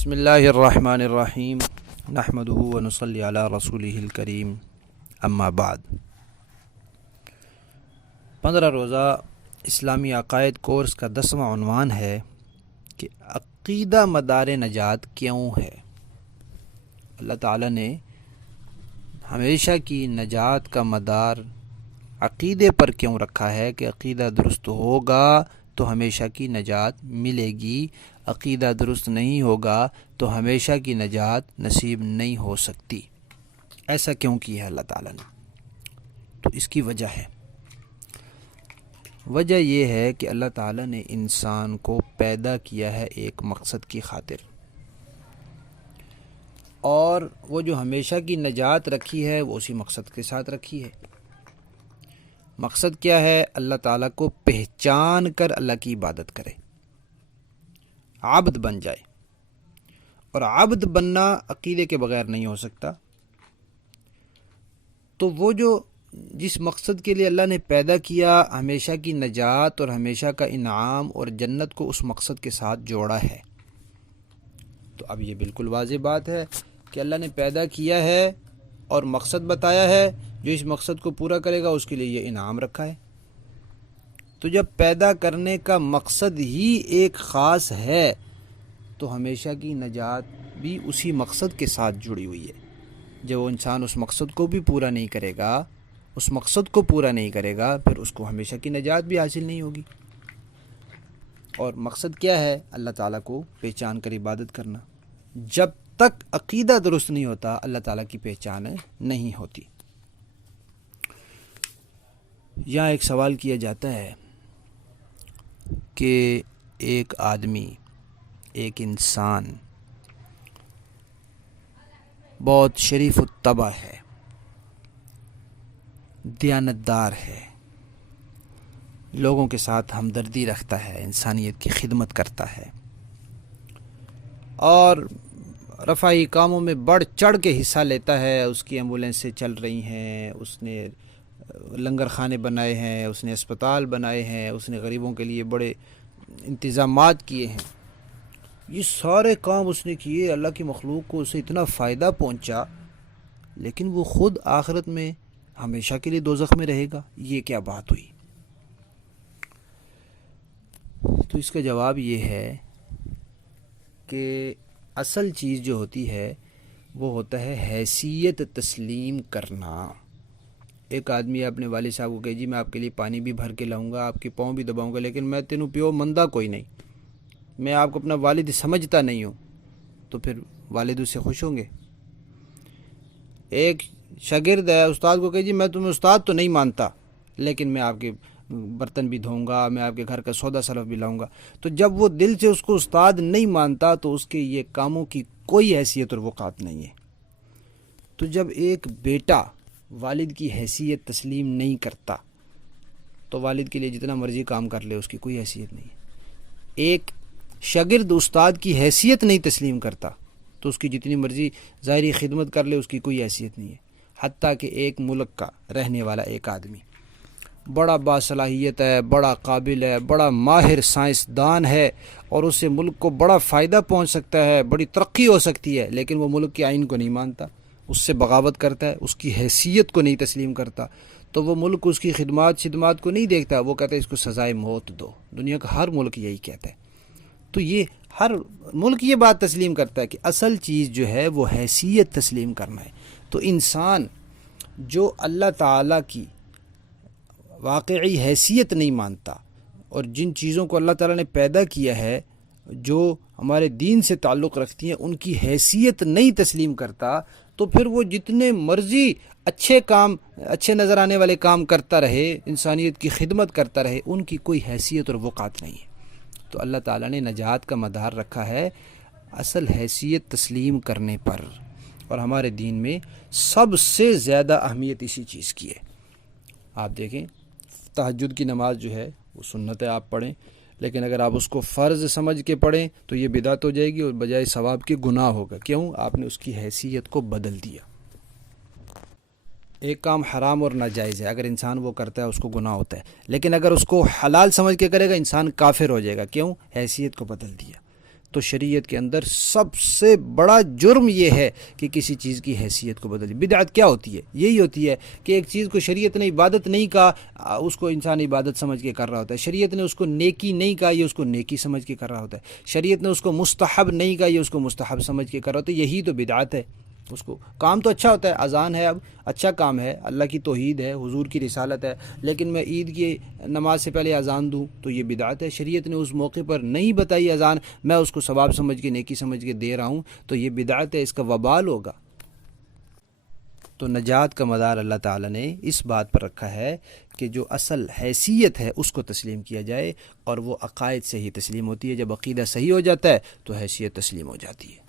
بسم اللہ الرحمن الرحیم نحمدہ ونصلی علی رسولہ الکریم اما بعد 15 روزہ اسلامی عقائد کورس کا 10واں عنوان ہے کہ عقیدہ مدار نجات کیوں ہے۔ اللہ تعالیٰ نے ہمیشہ کی نجات کا مدار عقیدے پر کیوں رکھا ہے کہ عقیدہ درست ہوگا تو ہمیشہ کی نجات ملے گی، عقیدہ درست نہیں ہوگا تو ہمیشہ کی نجات نصیب نہیں ہو سکتی۔ ایسا کیوں کیا ہے اللہ تعالیٰ نے؟ تو اس کی وجہ ہے، وجہ یہ ہے کہ اللہ تعالیٰ نے انسان کو پیدا کیا ہے ایک مقصد کی خاطر، اور وہ جو ہمیشہ کی نجات رکھی ہے وہ اسی مقصد کے ساتھ رکھی ہے۔ مقصد کیا ہے؟ اللہ تعالیٰ کو پہچان کر اللہ کی عبادت کرے، عبد بن جائے، اور عبد بننا عقیدے کے بغیر نہیں ہو سکتا۔ تو وہ جو جس مقصد کے لیے اللہ نے پیدا کیا، ہمیشہ کی نجات اور ہمیشہ کا انعام اور جنت کو اس مقصد کے ساتھ جوڑا ہے۔ تو اب یہ بالکل واضح بات ہے کہ اللہ نے پیدا کیا ہے اور مقصد بتایا ہے، جو اس مقصد کو پورا کرے گا اس کے لیے یہ انعام رکھا ہے۔ تو جب پیدا کرنے کا مقصد ہی ایک خاص ہے تو ہمیشہ کی نجات بھی اسی مقصد کے ساتھ جڑی ہوئی ہے۔ جب وہ انسان اس مقصد کو بھی پورا نہیں کرے گا، اس مقصد کو پورا نہیں کرے گا، پھر اس کو ہمیشہ کی نجات بھی حاصل نہیں ہوگی۔ اور مقصد کیا ہے؟ اللہ تعالیٰ کو پہچان کر عبادت کرنا۔ جب تک عقیدہ درست نہیں ہوتا اللہ تعالیٰ کی پہچان نہیں ہوتی۔ یہاں ایک سوال کیا جاتا ہے کہ ایک آدمی، ایک انسان بہت شریف الطبع ہے، دیانتدار ہے، لوگوں کے ساتھ ہمدردی رکھتا ہے، انسانیت کی خدمت کرتا ہے، اور رفاہی کاموں میں بڑھ چڑھ کے حصہ لیتا ہے۔ اس کی ایمبولینسیں چل رہی ہیں، اس نے لنگر خانے بنائے ہیں، اس نے اسپتال بنائے ہیں، اس نے غریبوں کے لیے بڑے انتظامات کیے ہیں۔ یہ سارے کام اس نے کیے، اللہ کی مخلوق کو اسے اتنا فائدہ پہنچا، لیکن وہ خود آخرت میں ہمیشہ کے لیے دوزخ میں رہے گا۔ یہ کیا بات ہوئی؟ تو اس کا جواب یہ ہے کہ اصل چیز جو ہوتی ہے وہ ہوتا ہے حیثیت تسلیم کرنا۔ ایک آدمی اپنے والد صاحب کو کہے جی میں آپ کے لیے پانی بھی بھر کے لاؤں گا، آپ کے پاؤں بھی دباؤں گا، لیکن میں تینوں پیو مندہ کوئی نہیں، میں آپ کو اپنا والد سمجھتا نہیں ہوں، تو پھر والد اس سے خوش ہوں گے۔ ایک شاگرد ہے، استاد کو کہے جی میں تمہیں استاد تو نہیں مانتا، لیکن میں آپ کے برتن بھی دھوؤں گا، میں آپ کے گھر کا سودا سلف بھی لاؤں گا۔ تو جب وہ دل سے اس کو استاد نہیں مانتا تو اس کے یہ کاموں کی کوئی حیثیت اور وقعت نہیں ہے۔ تو جب ایک بیٹا والد کی حیثیت تسلیم نہیں کرتا تو والد کے لیے جتنا مرضی کام کر لے اس کی کوئی حیثیت نہیں ہے۔ ایک شاگرد استاد کی حیثیت نہیں تسلیم کرتا تو اس کی جتنی مرضی ظاہری خدمت کر لے اس کی کوئی حیثیت نہیں ہے۔ حتیٰ کہ ایک ملک کا رہنے والا ایک آدمی بڑا باصلاحیت ہے، بڑا قابل ہے، بڑا ماہر سائنسدان ہے، اور اس سے ملک کو بڑا فائدہ پہنچ سکتا ہے، بڑی ترقی ہو سکتی ہے، لیکن وہ ملک کے آئین کو نہیں مانتا، اس سے بغاوت کرتا ہے، اس کی حیثیت کو نہیں تسلیم کرتا، تو وہ ملک اس کی خدمات کو نہیں دیکھتا، وہ کہتا ہے اس کو سزائے موت دو۔ دنیا کا ہر ملک یہی کہتا ہے۔ تو یہ ہر ملک یہ بات تسلیم کرتا ہے کہ اصل چیز جو ہے وہ حیثیت تسلیم کرنا ہے۔ تو انسان جو اللہ تعالیٰ کی واقعی حیثیت نہیں مانتا، اور جن چیزوں کو اللہ تعالیٰ نے پیدا کیا ہے جو ہمارے دین سے تعلق رکھتی ہیں ان کی حیثیت نہیں تسلیم کرتا، تو پھر وہ جتنے مرضی اچھے نظر آنے والے کام کرتا رہے، انسانیت کی خدمت کرتا رہے، ان کی کوئی حیثیت اور وقعت نہیں ہے۔ تو اللہ تعالیٰ نے نجات کا مدار رکھا ہے اصل حیثیت تسلیم کرنے پر، اور ہمارے دین میں سب سے زیادہ اہمیت اسی چیز کی ہے۔ آپ دیکھیں تہجد کی نماز جو ہے وہ سنت ہے، آپ پڑھیں، لیکن اگر آپ اس کو فرض سمجھ کے پڑھیں تو یہ بدعت ہو جائے گی اور بجائے ثواب کے گناہ ہوگا۔ کیوں؟ آپ نے اس کی حیثیت کو بدل دیا۔ ایک کام حرام اور ناجائز ہے، اگر انسان وہ کرتا ہے اس کو گناہ ہوتا ہے، لیکن اگر اس کو حلال سمجھ کے کرے گا انسان کافر ہو جائے گا۔ کیوں؟ حیثیت کو بدل دیا۔ تو شریعت کے اندر سب سے بڑا جرم یہ ہے کہ کسی چیز کی حیثیت کو بدل. بدعت کیا ہوتی ہے؟ یہی ہوتی ہے کہ ایک چیز کو شریعت نے عبادت نہیں کہا، اس کو انسان عبادت سمجھ کے کر رہا ہوتا ہے. شریعت نے اس کو نیکی نہیں کہا، یہ اس کو نیکی سمجھ کے کر رہا ہوتا ہے. شریعت نے اس کو مستحب نہیں کہا، یہ اس کو مستحب سمجھ کے کر رہا ہوتا ہے. یہی تو بدعت ہے. اس کو کام تو اچھا ہوتا ہے، اذان ہے، اب اچھا کام ہے، اللہ کی توحید ہے، حضور کی رسالت ہے، لیکن میں عید کی نماز سے پہلے اذان دوں تو یہ بدعت ہے. شریعت نے اس موقع پر نہیں بتائی اذان، میں اس کو ثواب سمجھ کے، نیکی سمجھ کے دے رہا ہوں، تو یہ بدعت ہے، اس کا وبال ہوگا. تو نجات کا مدار اللہ تعالیٰ نے اس بات پر رکھا ہے کہ جو اصل حیثیت ہے اس کو تسلیم کیا جائے، اور وہ عقائد سے ہی تسلیم ہوتی ہے. جب عقیدہ صحیح ہو جاتا ہے تو حیثیت تسلیم ہو جاتی ہے.